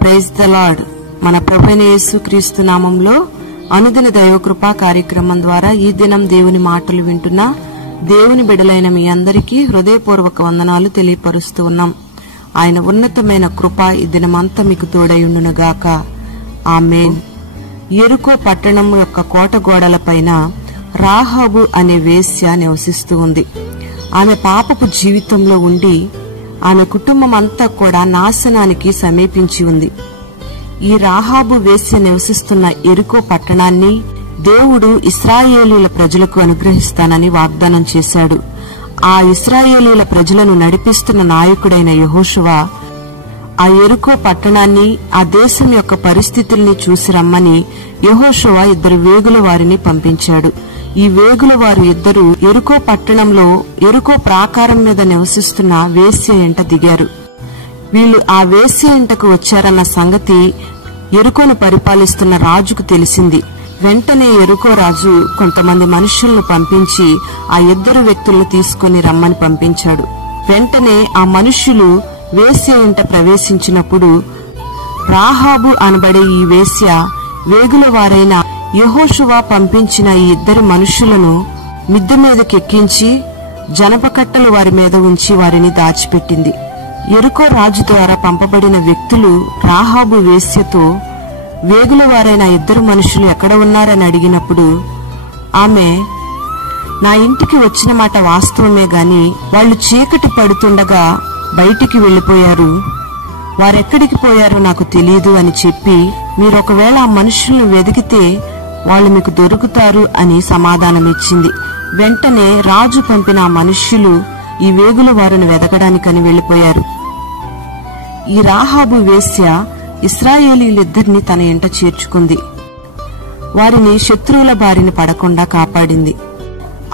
Praise the lord. మన ప్రభువైన యేసుక్రీస్తు నామంలో అనుదిన దైవకృపా కార్యక్రమం ద్వారా ఈ దినం దేవుని మాటలు వింటున్న దేవుని బిడ్డలైన మీ అందరికీ హృదయపూర్వక వందనాలు తెలియపరుస్తూ ఉన్నాం. ఆయన ఉన్నతమైన కృప ఈ దినమంతా మీకు తోడైయుండునుగాక. ఆమేన్. యెరికో పట్టణం యొక్క కోట గోడలపైన రాహాబు అనే వేశ్య నివసిస్తూ ఉంది. ఆమె పాపపు జీవితంలో ఉండి ఆమె కుటుంబం అంతా కూడా నాశనానికి సమీపించి ఉంది. ఈ రాహాబు వేశ్య నివసిస్తున్న యెరికో పట్టణాన్ని దేవుడు ఇశ్రాయేలీయుల ప్రజలకు అనుగ్రహిస్తానని వాగ్దానం చేశాడు. ఆ ఇశ్రాయేలీయుల ప్రజలను నడిపిస్తున్న నాయకుడైన యెహోషువ ఆ యెరికో పట్టణాన్ని, ఆ దేశం యొక్క పరిస్థితుల్ని చూసి రమ్మని యెహోషువ 2 వేగుల వారిని పంపించాడు. ఈ వేగుల వారు 2 యెరికో పట్టణంలో యెరికో ప్రాకారం మీద నివసిస్తున్న వేశ్య ఇంట దిగారు. వీళ్లు ఆ వేశ్య ఇంటకు వచ్చారన్న సంగతి యెరికోను పరిపాలిస్తున్న రాజుకు తెలిసింది. వెంటనే యెరికో రాజు కొంతమంది మనుషులను పంపించి ఆ 2 వ్యక్తులను తీసుకుని రమ్మని పంపించాడు. వెంటనే ఆ మనుష్యులు వేశ్య ఇంట ప్రవేశించినప్పుడు రాహాబు అనబడే ఈ వేశ్య వేగుల వారైన యెహోషువ పంపించిన ఈ 2 మనుషులను మిద్దె మీదకెక్కించి జనపకట్టలు వారి మీద ఉంచి వారిని దాచిపెట్టింది. యెరికో రాజు ద్వారా పంపబడిన వ్యక్తులు రాహాబు వేశ్యతో వేగుల వారైన 2 మనుషులు ఎక్కడ ఉన్నారని అడిగినప్పుడు ఆమె, నా ఇంటికి వచ్చిన మాట వాస్తవమే గాని వాళ్ళు చీకటి పడుతుండగా బయటికి వెళ్లిపోయారు, వారెక్కడికి పోయారో నాకు తెలియదు అని చెప్పి, మీరొకవేళ ఆ మనుషులను వెదికితే వాళ్ళు మీకు దొరుకుతారు అని సమాధానమిచ్చింది. వెంటనే రాజు పంపిన ఆ మనుష్యులు ఈ వేగుల వారిని వెదకడానికని వెళ్లిపోయారు. ఈ రాహాబు వేశ్య ఇశ్రాయేలీయులిద్దరిని తన ఇంట చేర్చుకుంది. వారిని శత్రువుల బారిన పడకుండా కాపాడింది.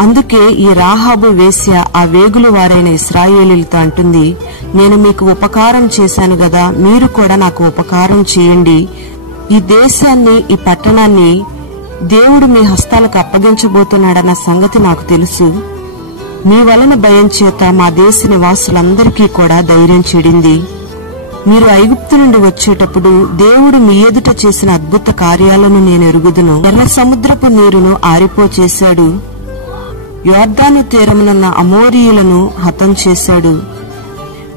అందుకే ఈ రాహాబు వేశ్య ఆ వేగుల వారైన ఇశ్రాయేలీయులతో అంటుంది, నేను మీకు ఉపకారం చేశాను గదా, మీరు కూడా నాకు ఉపకారం చేయండి. ఈ దేశాన్ని, ఈ పట్టణాన్ని దేవుడు మీ హస్తాలకు అప్పగించబోతున్నాడన్న సంగతి నాకు తెలుసు. మీ వలన భయం చేత మా దేశ నివాసులందరికీ కూడా ధైర్యం చెడింది. మీరు ఐగుప్తు నుండి వచ్చేటప్పుడు దేవుడు మీ ఎదుట చేసిన అద్భుత కార్యాలను నేను ఎరుగుదును. ఎర్ర సముద్రపు నీరును ఆరిపోచేశాడు, యోర్దాను తీరమునున్న అమోరీయులను హతం చేశాడు.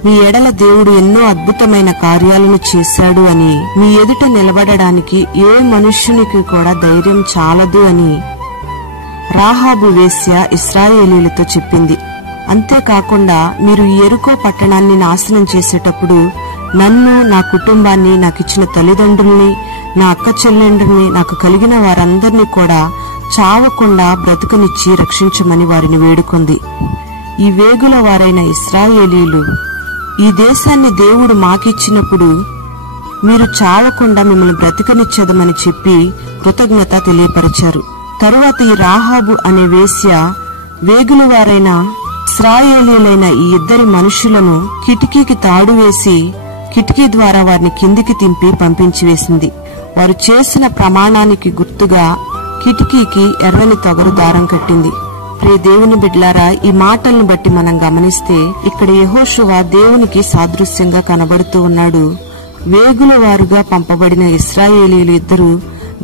మీ ఎడల దేవుడు ఎన్నో అద్భుతమైన కార్యాలను చేశాడు అని మీ ఎదుట నిలబడడానికి ఏ మనుష్యునికి కూడా ధైర్యం చాలదు అని రాహాబు వేశ్య ఇశ్రాయేలీయులతో చెప్పింది. అంతేకాకుండా మీరు ఈ యెరికో పట్టణాన్ని నాశనం చేసేటప్పుడు నన్ను, నా కుటుంబాన్ని, నాకిచ్చిన తల్లిదండ్రుల్ని, నా అక్క చెల్లెండ్రుల్ని, నాకు కలిగిన వారందరినీ కూడా చావకుండా బ్రతుకునిచ్చి రక్షించమని వారిని వేడుకుంది. ఈ వేగుల వారైన ఇశ్రాయేలీయులు ఈ దేశాన్ని దేవుడు మాకిచ్చినప్పుడు మీరు చావకుండా మిమ్మల్ని బ్రతికనిచ్చేదమని చెప్పి కృతజ్ఞత తెలియపరిచారు. తరువాత ఈ రాహాబు అనే వేశ్య వేగుల వారైన ఇశ్రాయేలీయులైన ఈ 2 మనుషులను కిటికీకి తాడు వేసి కిటికీ ద్వారా వారిని కిందికి తింపి పంపించి వేసింది. వారు చేసిన ప్రమాణానికి గుర్తుగా కిటికీకి ఎర్రని తొగరు దారం కట్టింది. ప్రియ దేవుని బిడ్డలారా, ఈ మాటలను బట్టి మనం గమనిస్తే ఇక్కడ యెహోషువ దేవునికి సాదృశ్యంగా కనబడుతూ ఉన్నాడు. వేగుల వారుగా పంపబడిన ఇశ్రాయేలీయులు 2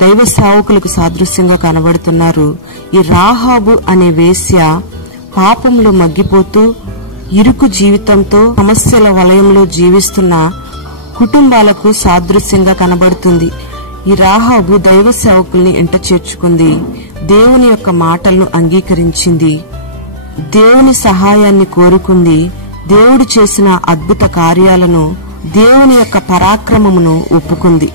దైవ సేవకులకు సాదృశ్యంగా కనబడుతున్నారు. ఈ రాహాబు అనే వేశ్య పాపంలో మగ్గిపోతూ ఇరుకు జీవితంతో సమస్యల వలయంలో జీవిస్తున్న కుటుంబాలకు సాదృశ్యంగా కనబడుతుంది. ఈ రాహాబు దైవ సేవకుల్ని ఎంట చేర్చుకుంది. దేవుని యొక్క మాటలను అంగీకరించింది. దేవుని సహాయాన్ని కోరుకుంది. దేవుడు చేసిన అద్భుత కార్యాలను, దేవుని యొక్క పరాక్రమమును ఒప్పుకుంది.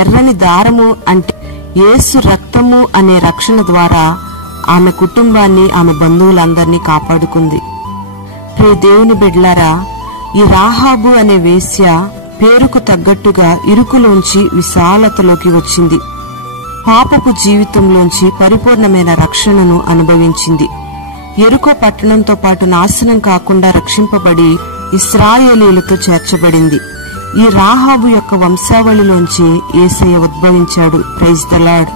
ఎర్రని దారము అంటే యేసు రక్తము అనే రక్షణ ద్వారా ఆమె కుటుంబాన్ని, ఆమె బంధువులందరినీ కాపాడుకుంది. ప్రియ దేవుని బిడ్డలారా, ఈ రాహాబు అనే వేశ్య పేరుకు తగ్గట్టుగా ఇరుకులోంచి విశాలతలోకి వచ్చింది. పాపపు జీవితంలోంచి పరిపూర్ణమైన రక్షణను అనుభవించింది. యెరికో పట్టణంతో పాటు నాశనం కాకుండా రక్షింపబడి ఇశ్రాయేలీయులతో చేర్చబడింది. ఈ రాహాబు యొక్క వంశావళిలోంచి యేసయ్య ఉద్భవించాడు. Praise the Lord.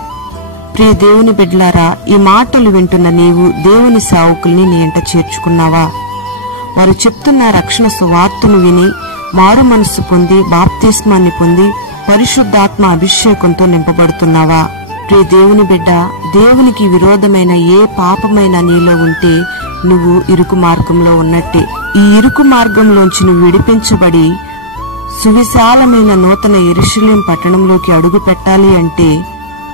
ప్రియ దేవుని బిడ్డలారా, ఈ మాటలు వింటున్న నీవు దేవుని సేవకుల్ని నీ ఇంట చేర్చుకున్నావా? వారు చెప్తున్న రక్షణ సువార్తను విని మారు మనస్సు పొంది బాప్తిస్మాన్ని పొంది పరిశుద్ధాత్మ అభిషేకంతో నింపబడుతున్నావా? ప్రియ దేవుని బిడ్డ, దేవునికి విరోధమైన ఏ పాపమైనా నీలో ఉంటే నువ్వు ఇరుకు మార్గంలో ఉన్నట్టే. ఈ ఇరుకు మార్గంలోంచి నువ్వు విడిపించబడి సువిశాలమైన నూతన యెరూషలేం పట్టణంలోకి అడుగు పెట్టాలి అంటే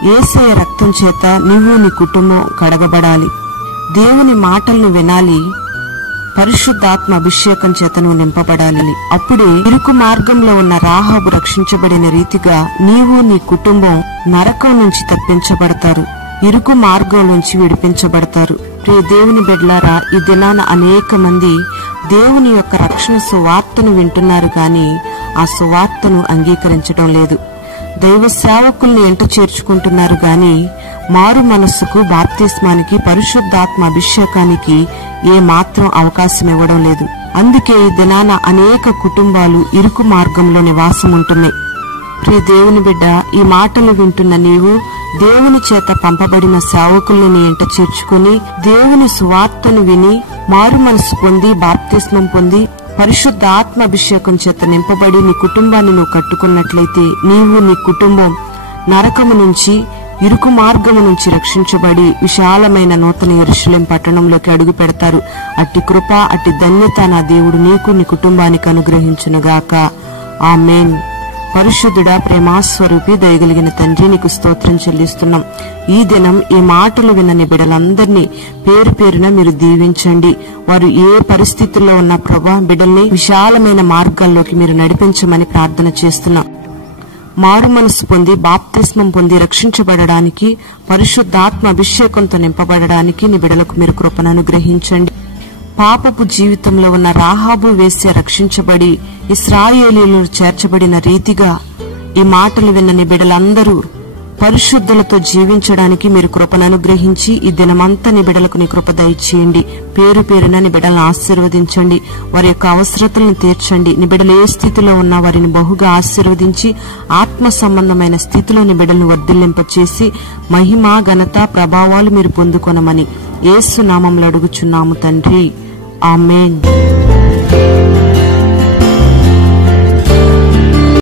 యేసయ్య రక్తం చేత నువ్వు నీ కుటుంబం కడగబడాలి. దేవుని మాటలను వినాలి. పరిశుద్ధాత్మ అభిషేకం చేత నువ్వు నింపబడాలి. అప్పుడే ఇరుకు మార్గంలో ఉన్న రాహాబు రక్షించబడిన రీతిగా నీవు నీ కుటుంబం నరకం నుంచి తప్పించబడతారు, ఇరుకు మార్గం నుంచి విడిపించబడతారు. ప్రియ దేవుని బిడ్డలారా, ఈ దినాన అనేక మంది దేవుని యొక్క రక్షణ సువార్తను వింటున్నారు గాని ఆ సువార్తను అంగీకరించడం లేదు. దైవ సేవకుల్ని ఎంట చేర్చుకుంటున్నారు గాని మారు మనస్సుకు, బాప్తిస్మానికి, పరిశుద్ధాత్మ అభిషేకానికి ఏ మాత్రం అవకాశం ఇవ్వడం లేదు. అందుకే ఈ దినాన అనేక కుటుంబాలు ఇరుకు మార్గంలో నివాసం ఉంటున్నాయి. ప్రియ దేవుని బిడ్డ, ఈ మాటలు వింటున్న నీవు దేవుని చేత పంపబడిన సేవకుల్ని నీ ఎంట చేర్చుకుని దేవుని సువార్తను విని మారు మనసు పొంది బాప్తిస్మం పొంది పరిశుద్ధాత్మ అభిషేకం చేత నింపబడి నీ కుటుంబాన్ని నువ్వు కట్టుకున్నట్లయితే నీవు నీ కుటుంబం నరకము నుంచి, ఇరుకు మార్గము నుంచి రక్షించబడి విశాలమైన నూతన యెరూషలేం పట్టణంలోకి అడుగు పెడతారు. అట్టి కృప, అట్టి ధన్యత నా దేవుడు నీకు, నీ కుటుంబానికి అనుగ్రహించునుగాక. ఆమేన్. పరిశుద్ధుడా, ప్రేమాస్వరూపి, దయగలిగిన తండ్రి, నీకు స్తోత్రం చెల్లిస్తున్నాం. ఈ దినం ఈ మాటలు విన్న బిడ్డలందరినీ పేరు పేరున మీరు దీవించండి. వారు ఏ పరిస్థితుల్లో ఉన్న ప్రభా బిడ్డల్ని విశాలమైన మార్గాల్లోకి మీరు నడిపించమని ప్రార్థన చేస్తున్నాం. మారు మనసు పొంది బాప్తిస్మం పొంది రక్షించబడడానికి, పరిశుద్ధాత్మ అభిషేకంతో నింపబడడానికి నీ బిడ్డలకు మీరు కృపను అనుగ్రహించండి. పాపపు జీవితంలో ఉన్న రాహాబు వేశ్య రక్షించబడి ఇశ్రాయేలీయులు చేర్చబడిన రీతిగా ఈ మాటలు విన్న నీ బిడ్డలందరూ పరిశుద్ధులతో జీవించడానికి మీరు కృపను అనుగ్రహించి ఈ దినమంతా నీ బిడ్డలకు నీ కృప దయచేయండి. పేరు పేరున నీ బిడ్డలను ఆశీర్వదించండి. వారి యొక్క అవసరతలను తీర్చండి. నీ బిడ్డలు ఏ స్థితిలో ఉన్నా వారిని బహుగా ఆశీర్వదించి ఆత్మ సంబంధమైన స్థితిలో నీ బిడ్డలను వర్ధిల్లింపచేసి మహిమ, ఘనత, ప్రభావాలు మీరు పొందుకొనమని యేసు నామములో అడుగుచున్నాము తండ్రి. ఆమేన్.